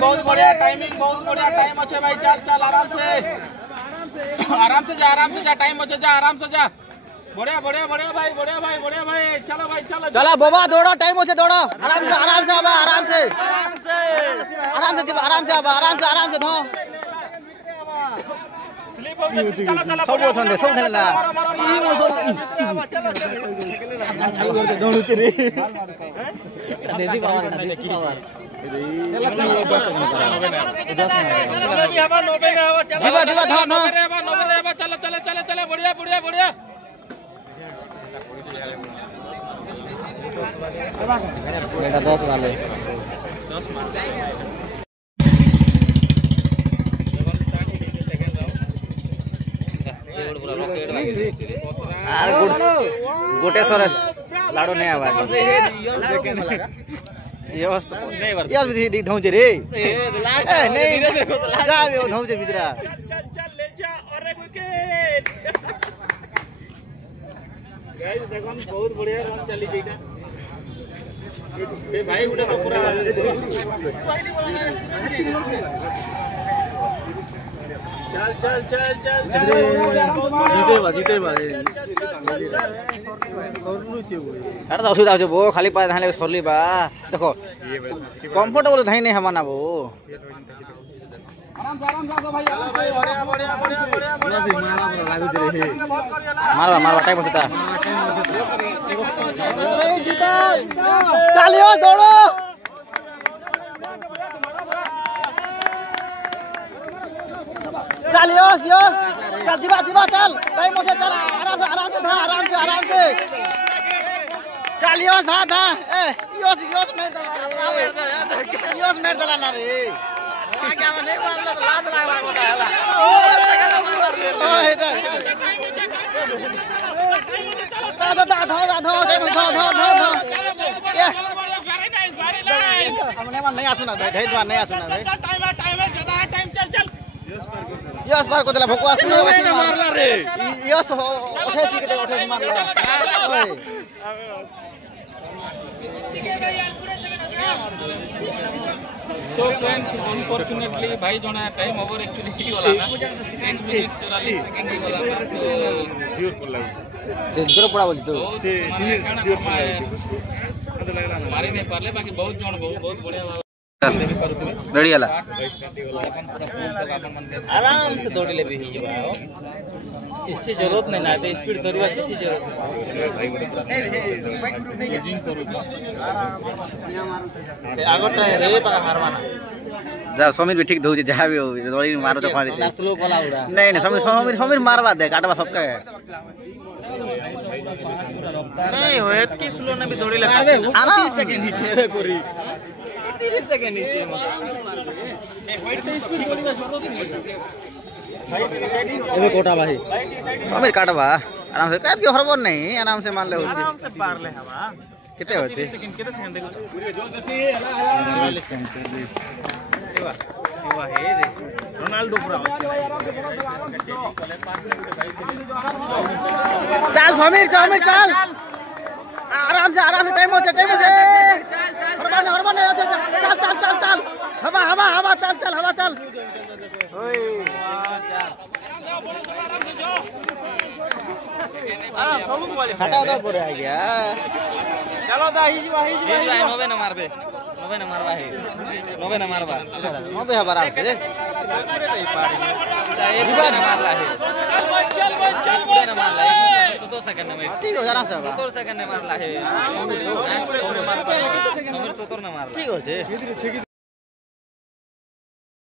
बहुत बढ़िया टाइमिंग, बहुत बढ़िया टाइम अच्छे भाई। चल चल आराम से जा टाइम अच्छे जा, आराम से जा। बढ़िया बढ़िया बढ़िया भाई, बढ़िया भाई, बढ़िया भाई। चलो भाई चलो चला बाबा, दौड़ो टाइम से, दौड़ो आराम से आराम से आबा, आराम से धो सब ओथन सब खेलना दौड़ू रे देदी पावर की पावर चलो चलो चलो चलो बढ़िया बढ़िया बढ़िया। बेटा 10 वाले 10 मार আর গোটে সরে লাড়ো নেই আবার यस तो नहीं बार यस भी धौंचे रे नहीं जा बे धौंचे बिचरा चल ले जा। अरे विकेट गाइस देखो बहुत बढ़िया रन चली जेटा से भाई उठे तो पूरा चल चल चल चल चल जीते बा अरे तो असुविधा हो बो खाली पाए धाले सरली बा देखो कंफर्टेबल धाई नहीं हमाना बो आराम से भाई बढ़िया बढ़िया बढ़िया बढ़िया मारवा मारवा टाइम बसता चलियो दौड़ो चल यस यस चल दिवा दिवा चल टाइम से चल आराम से आराम से चल यस धा ए यस मेर दला ना रे क्या नहीं मारला तो लात लागवा को हला ओ सेकंड मारवा रे धा ये हमने नहीं आसुना धैर्य नहीं आसुना टाइम है ज्यादा टाइम चल चल यस बार को देला भको आसुना ना मारला रे यस 88 के 88 मारला ओए सो फ्रेंड्स अनफॉर्चूनेटली भाई जोना टाइम ओवर एक्चुअली ही होला ना 1 मिनट 44 सेकंड ही होला ना सो जोर पड़ा बोली तो से जोर पड़ा मारे नहीं पारले बाकी बहुत जोन बहुत बढ़िया रेडी हला आराम से दौड़ ले भी इससे जरूरत नहीं ना तो स्पीड दौड़वा किसी जरूरत नहीं आगो रे पका मारवाना जा समीर भी ठीक धौजी जा भी दौड़ी मारो तो फाड़ी स्लो कोला उड़ा नहीं समीर मारवा दे काटवा सबका नहीं होत की स्लो ने भी दौड़ी लगा 30 सेकंड नीचे कोरी 30 सेकंड नीचे एबे कोटा भाई समीर काटवा आराम से काट के हरबन नहीं आराम से मान ले आराम से पार ले हवा कितने होचे सेकंड देखो वाह हे रे रोनाल्डो पूरा चल समीर चल आराम से टाइम हो हरबन चल हवा चल ओए आराम सब वाले हटा दो पूरे आ गया चलो दा ही नोवे ना मारबे नोवे ना मारवा है नोवे ना मारवा नोवे हवा आराम से दिवा ना मारला है चल भाई ना मारला है 2 सेकंड में ठीक हो आराम से 2 सेकंड में मारला है समीर 70 ना मारला ठीक हो छे